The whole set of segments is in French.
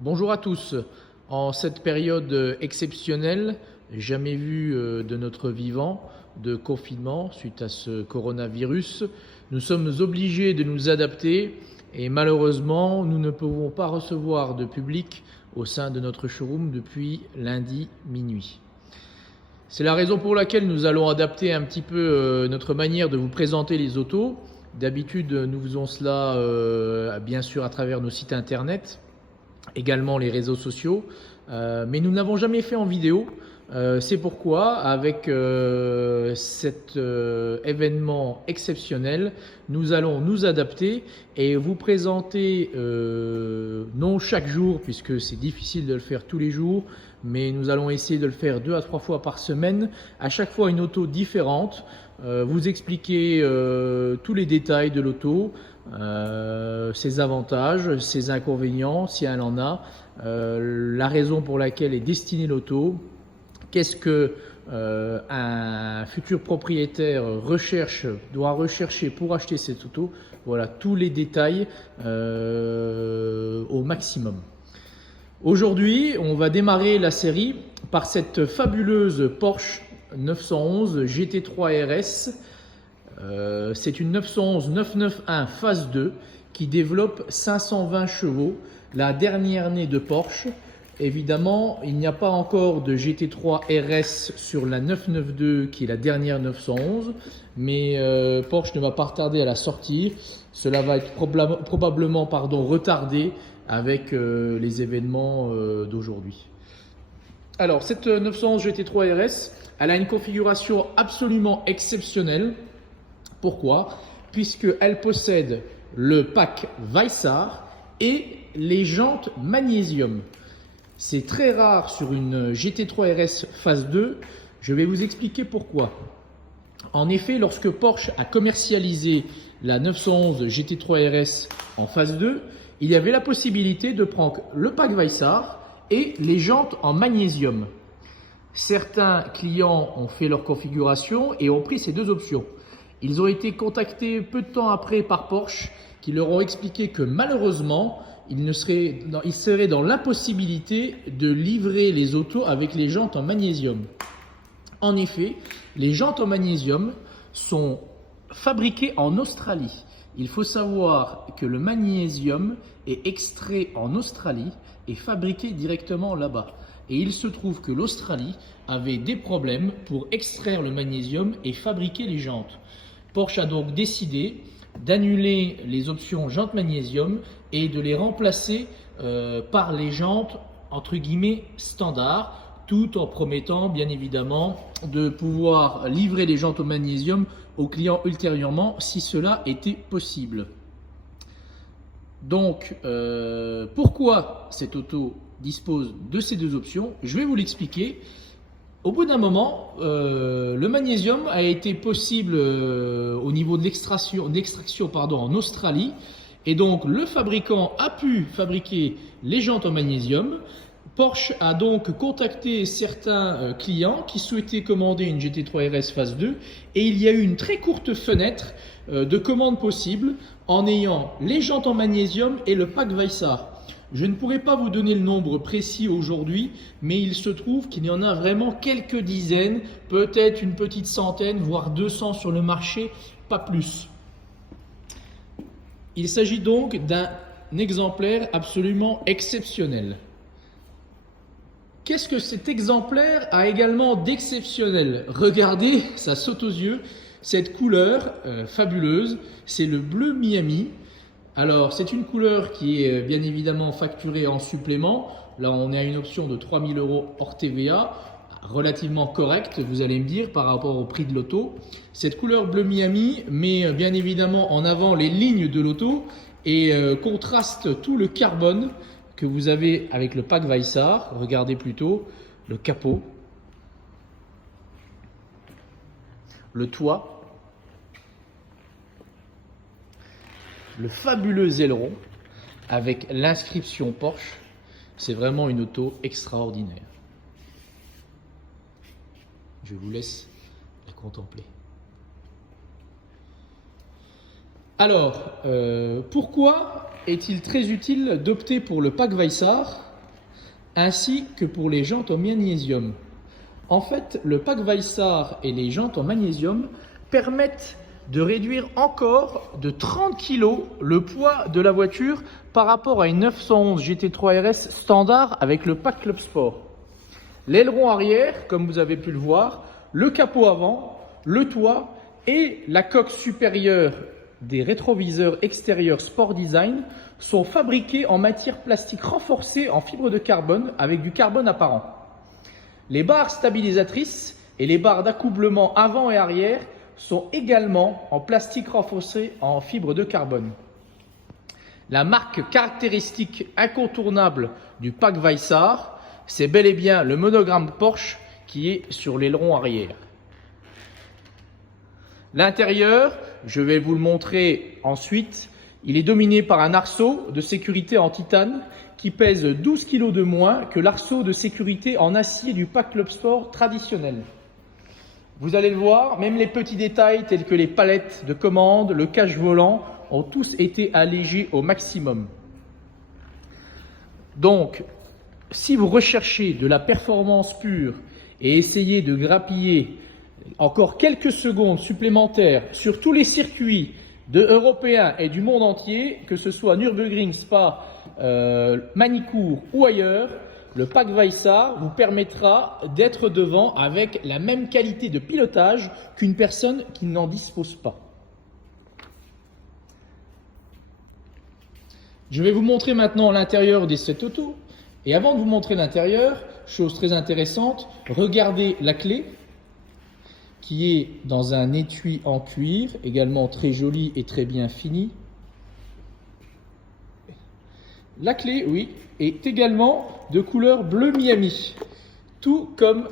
Bonjour à tous. En cette période exceptionnelle, jamais vue de notre vivant, de confinement suite à ce coronavirus, nous sommes obligés de nous adapter et malheureusement, nous ne pouvons pas recevoir de public au sein de notre showroom depuis lundi minuit. C'est la raison pour laquelle nous allons adapter un petit peu notre manière de vous présenter les autos. D'habitude, nous faisons cela bien sûr à travers nos sites internet, également les réseaux sociaux, mais nous n'avons jamais fait en vidéo. C'est pourquoi, avec cet événement exceptionnel, nous allons nous adapter et vous présenter, non chaque jour, puisque c'est difficile de le faire tous les jours, mais nous allons essayer de le faire 2 à 3 fois par semaine, à chaque fois une auto différente, vous expliquer tous les détails de l'auto, ses avantages, ses inconvénients, si elle en a, la raison pour laquelle est destinée l'auto, qu'est-ce que un futur propriétaire doit rechercher pour acheter cette auto. Voilà, tous les détails au maximum. Aujourd'hui, on va démarrer la série par cette fabuleuse Porsche 911 GT3 RS. C'est une 911 991 phase 2 qui développe 520 chevaux, la dernière née de Porsche. Évidemment, il n'y a pas encore de GT3 RS sur la 992 qui est la dernière 911, mais Porsche ne va pas tarder à la sortir. Cela va être probablement retardé avec les événements d'aujourd'hui. Alors, cette 911 GT3 RS, elle a une configuration absolument exceptionnelle. Pourquoi? Puisqu'elle possède le pack Weissach et les jantes magnésium. C'est très rare sur une GT3 RS phase 2. Je vais vous expliquer pourquoi. En effet, lorsque Porsche a commercialisé la 911 GT3 RS en phase 2, il y avait la possibilité de prendre le pack Weissach et les jantes en magnésium. Certains clients ont fait leur configuration et ont pris ces deux options. Ils ont été contactés peu de temps après par Porsche qui leur ont expliqué que malheureusement, ils seraient dans l'impossibilité de livrer les autos avec les jantes en magnésium. En effet, les jantes en magnésium sont fabriquées en Australie. Il faut savoir que le magnésium est extrait en Australie et fabriqué directement là-bas. Et il se trouve que l'Australie avait des problèmes pour extraire le magnésium et fabriquer les jantes. Porsche a donc décidé d'annuler les options jantes magnésium et de les remplacer par les jantes entre guillemets standards, tout en promettant bien évidemment de pouvoir livrer les jantes au magnésium aux clients ultérieurement si cela était possible. Donc pourquoi cette auto dispose de ces deux options? Je vais vous l'expliquer. Au bout d'un moment, le magnésium a été possible au niveau de l'extraction en Australie, et donc le fabricant a pu fabriquer les jantes en magnésium. Porsche a donc contacté certains clients qui souhaitaient commander une GT3 RS phase 2 et il y a eu une très courte fenêtre de commande possible en ayant les jantes en magnésium et le pack Weissach. Je ne pourrais pas vous donner le nombre précis aujourd'hui, mais il se trouve qu'il y en a vraiment quelques dizaines, peut-être une petite centaine, voire 200 sur le marché, pas plus. Il s'agit donc d'un exemplaire absolument exceptionnel. Qu'est-ce que cet exemplaire a également d'exceptionnel? Regardez, ça saute aux yeux, cette couleur fabuleuse, c'est le bleu Miami. Alors, c'est une couleur qui est bien évidemment facturée en supplément. Là, on est à une option de 3 000 € hors TVA, relativement correcte, vous allez me dire, par rapport au prix de l'auto. Cette couleur bleu Miami met bien évidemment en avant les lignes de l'auto et contraste tout le carbone que vous avez avec le pack Weissach. Regardez plutôt le capot, le toit, le fabuleux aileron avec l'inscription Porsche. C'est vraiment une auto extraordinaire. Je vous laisse la contempler. Alors, pourquoi est-il très utile d'opter pour le pack Weissach? ainsi que pour les jantes en magnésium. En fait, le pack Weissart et les jantes en magnésium permettent de réduire encore de 30 kg le poids de la voiture par rapport à une 911 GT3 RS standard avec le pack Club Sport. L'aileron arrière, comme vous avez pu le voir, le capot avant, le toit et la coque supérieure des rétroviseurs extérieurs Sport Design sont fabriqués en matière plastique renforcée en fibre de carbone avec du carbone apparent. Les barres stabilisatrices et les barres d'accoublement avant et arrière sont également en plastique renforcé en fibre de carbone. La marque caractéristique incontournable du pack Weissart, c'est bel et bien le monogramme Porsche qui est sur l'aileron arrière. L'intérieur, je vais vous le montrer ensuite, il est dominé par un arceau de sécurité en titane qui pèse 12 kg de moins que l'arceau de sécurité en acier du pack Club Sport traditionnel. Vous allez le voir, même les petits détails tels que les palettes de commande, le cache-volant ont tous été allégés au maximum. Donc, si vous recherchez de la performance pure et essayez de grappiller encore quelques secondes supplémentaires sur tous les circuits européens et du monde entier, que ce soit Nürburgring, Spa, Manicourt ou ailleurs, le pack Weissart vous permettra d'être devant avec la même qualité de pilotage qu'une personne qui n'en dispose pas. Je vais vous montrer maintenant l'intérieur de cette auto. Et avant de vous montrer l'intérieur, chose très intéressante, regardez la clé qui est dans un étui en cuir, également très joli et très bien fini. La clé, oui, est également de couleur bleu Miami, tout comme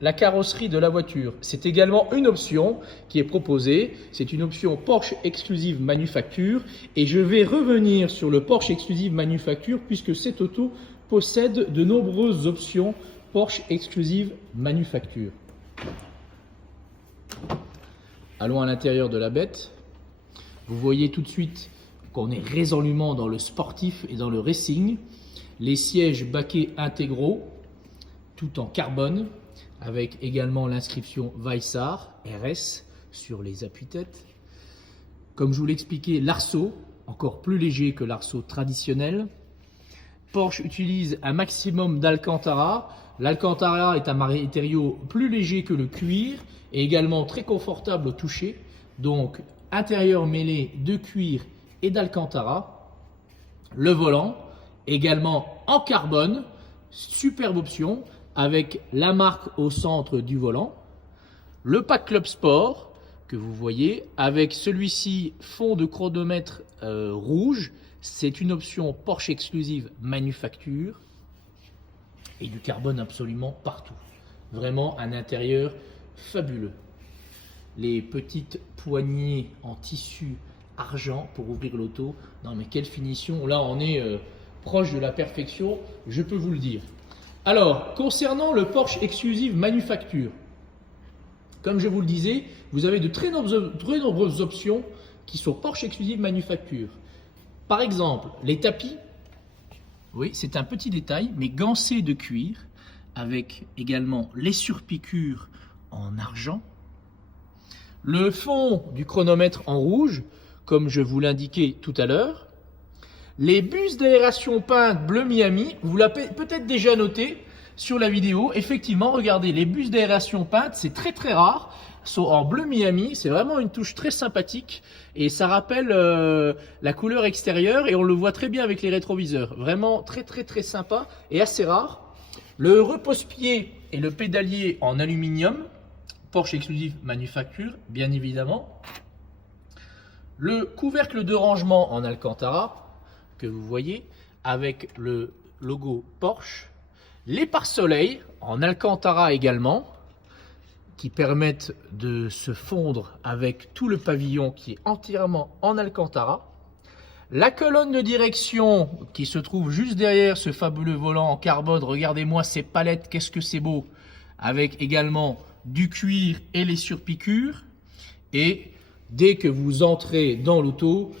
la carrosserie de la voiture. C'est également une option qui est proposée. C'est une option Porsche Exclusive Manufacture et je vais revenir sur le Porsche Exclusive Manufacture puisque cette auto possède de nombreuses options Porsche Exclusive Manufacture. Allons à l'intérieur de la bête. Vous voyez tout de suite qu'on est résolument dans le sportif et dans le racing. Les sièges baquets intégraux, tout en carbone, avec également l'inscription Weissart RS sur les appuis-têtes. Comme je vous l'expliquais, l'arceau, encore plus léger que l'arceau traditionnel. Porsche utilise un maximum d'Alcantara. L'Alcantara est un matériau plus léger que le cuir et également très confortable au toucher. Donc, intérieur mêlé de cuir et d'Alcantara. Le volant, également en carbone, superbe option, avec la marque au centre du volant. Le pack Club Sport, que vous voyez, avec celui-ci fond de chronomètre rouge. C'est une option Porsche Exclusive Manufacture et du carbone absolument partout. Vraiment un intérieur fabuleux. Les petites poignées en tissu argent pour ouvrir l'auto. Non mais quelle finition. Là on est proche de la perfection, je peux vous le dire. Alors, concernant le Porsche Exclusive Manufacture, comme je vous le disais, vous avez de très nombreuses options qui sont Porsche Exclusive Manufacture. Par exemple, les tapis, oui, c'est un petit détail, mais gancés de cuir, avec également les surpiqûres en argent. Le fond du chronomètre en rouge, comme je vous l'indiquais tout à l'heure. Les bus d'aération peintes bleu Miami, vous l'avez peut-être déjà noté sur la vidéo. Effectivement, regardez, les bus d'aération peintes, c'est très très rare, sont en bleu Miami. C'est vraiment une touche très sympathique et ça rappelle la couleur extérieure et on le voit très bien avec les rétroviseurs. Vraiment très très très sympa et assez rare. Le repose-pied et le pédalier en aluminium, Porsche Exclusive Manufacture, bien évidemment. Le couvercle de rangement en Alcantara, que vous voyez, avec le logo Porsche. Les pare-soleil en Alcantara également, qui permettent de se fondre avec tout le pavillon qui est entièrement en Alcantara. La colonne de direction qui se trouve juste derrière ce fabuleux volant en carbone, regardez-moi ces palettes, qu'est-ce que c'est beau, avec également du cuir et les surpiqûres. Et dès que vous entrez dans l'auto,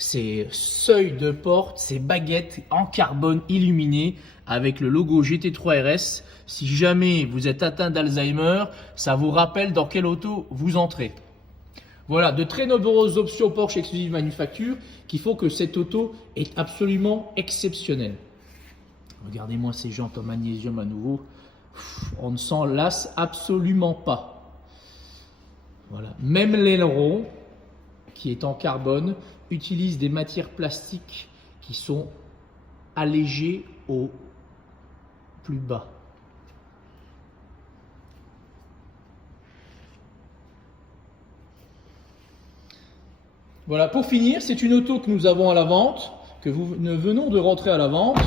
ces seuils de porte, ces baguettes en carbone illuminées avec le logo GT3 RS. Si jamais vous êtes atteint d'Alzheimer, ça vous rappelle dans quelle auto vous entrez. Voilà, de très nombreuses options Porsche Exclusive Manufacture qui font que cette auto est absolument exceptionnelle. Regardez-moi ces jantes en magnésium à nouveau. On ne s'en lasse absolument pas. Voilà. Même l'aileron, qui est en carbone, utilise des matières plastiques qui sont allégées au plus bas. Voilà, pour finir, c'est une auto que nous avons à la vente, que nous venons de rentrer à la vente.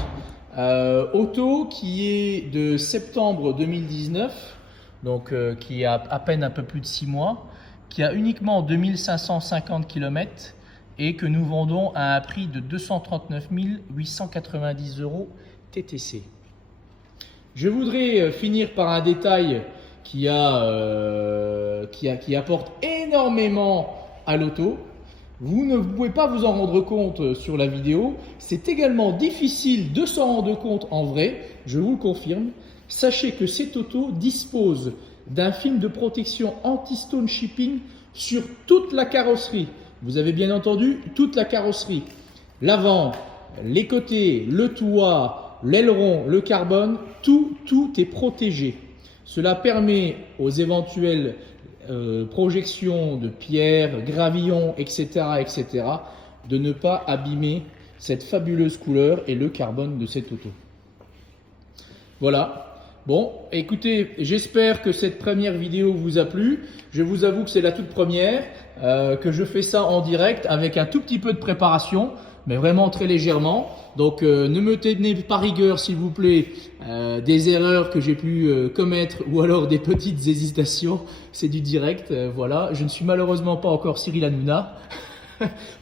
Auto qui est de septembre 2019, donc qui a à peine un peu plus de 6 mois, qui a uniquement 2550 km et que nous vendons à un prix de 239 890 € TTC. Je voudrais finir par un détail qui apporte énormément à l'auto. Vous ne pouvez pas vous en rendre compte sur la vidéo. C'est également difficile de s'en rendre compte en vrai, je vous le confirme. Sachez que cette auto dispose d'un film de protection anti-stone shipping sur toute la carrosserie. Vous avez bien entendu toute la carrosserie. L'avant, les côtés, le toit, l'aileron, le carbone, tout est protégé. Cela permet aux éventuels projections de pierres, gravillons, etc., de ne pas abîmer cette fabuleuse couleur et le carbone de cette auto. Voilà. Bon, écoutez, j'espère que cette première vidéo vous a plu. Je vous avoue que c'est la toute première, que je fais ça en direct avec un tout petit peu de préparation, mais vraiment très légèrement. Donc ne me tenez pas rigueur s'il vous plaît des erreurs que j'ai pu commettre ou alors des petites hésitations. C'est du direct, voilà. Je ne suis malheureusement pas encore Cyril Hanouna,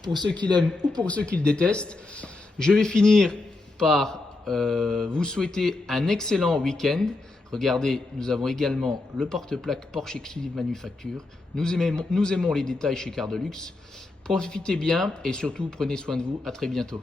pour ceux qui l'aiment ou pour ceux qui le détestent. Je vais finir par vous souhaiter un excellent week-end. Regardez, nous avons également le porte-plaque Porsche Exclusive Manufacture. Nous aimons les détails chez Car de Luxe. Profitez bien et surtout prenez soin de vous. À très bientôt.